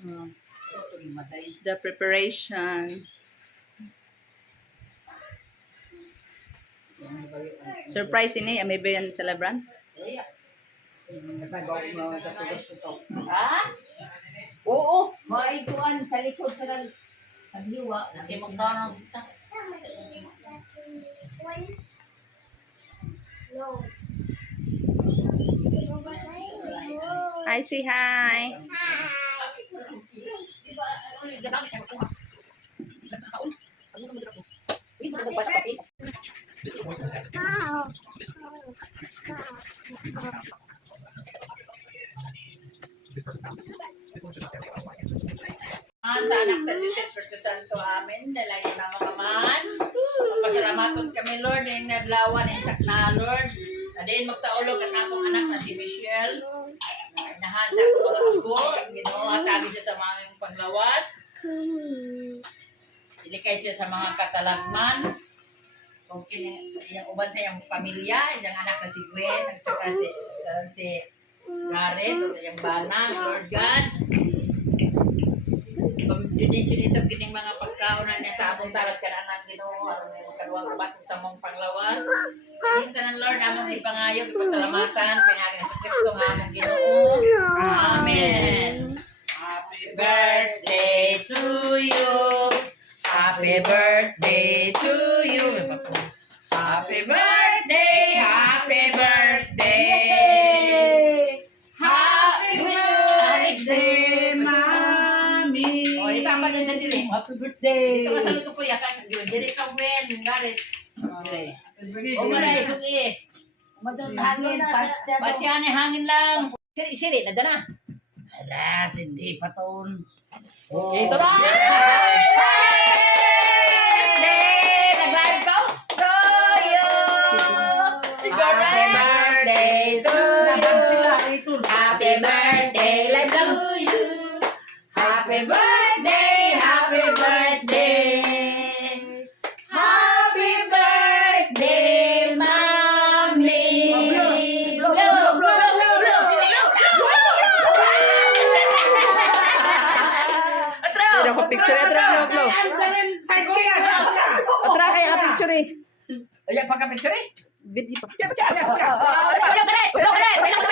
The preparation. Surprise ini, may ba yan sa labran? Ha? Oo, may tuan sa likod sa nagliwa. Nakimagtanong kita. Hi, say hi. Sa anak sa Diyos Espiritu Santo, amin. Dalangin na mga man. Pasalamaton kami, Lord, ng nadlawan ng takna, Lord. Nadain magsaulog at akong anak na si Michelle. Inahan sa akong mga ako. Ginoo, atagi siya sa mga panglawas. Ilikay siya sa mga katalagman. Kung yung uban sa iyang pamilya, yung anak na si Gwen, at saka si Gareth, o yung Banang, Lord God. Pag-dinisyon sa kining mga pagkaunan niya sa among talat ka na ng Ginoo, ang kaduwang basog sa mong panglawas. Hindi ka ng Lord, among ipangayog, ipasalamatan, pinagin sa Kristo ng among Ginoo. Amen. Happy birthday to you. Happy birthday to you. Happy birthday, happy birthday. Happy birthday, Mami. Oh, ikaw ba dyan sa dili? Happy birthday. Ito ka sa luto ko yakan. Dili ka, Ben. Gareth. O, maray, suki. Madon hangin, Batyan ay hangin lang. Siri, nadala. alas, hindi pa ton. Oh. Ito na! Nag-live ka? To you! Happy birthday to you! Happy birthday, live lang! Happy birthday, happy birthday! Happy birthday, Mami! Blow, blow, blow, blow, blow, blow! Pero ko picture atra vlog. Atra kaya picture eh. Ayan, pagka-picture eh. Video pa. Oh, oh, oh, oh, oh, oh, oh, oh, oh, oh, oh, oh, oh,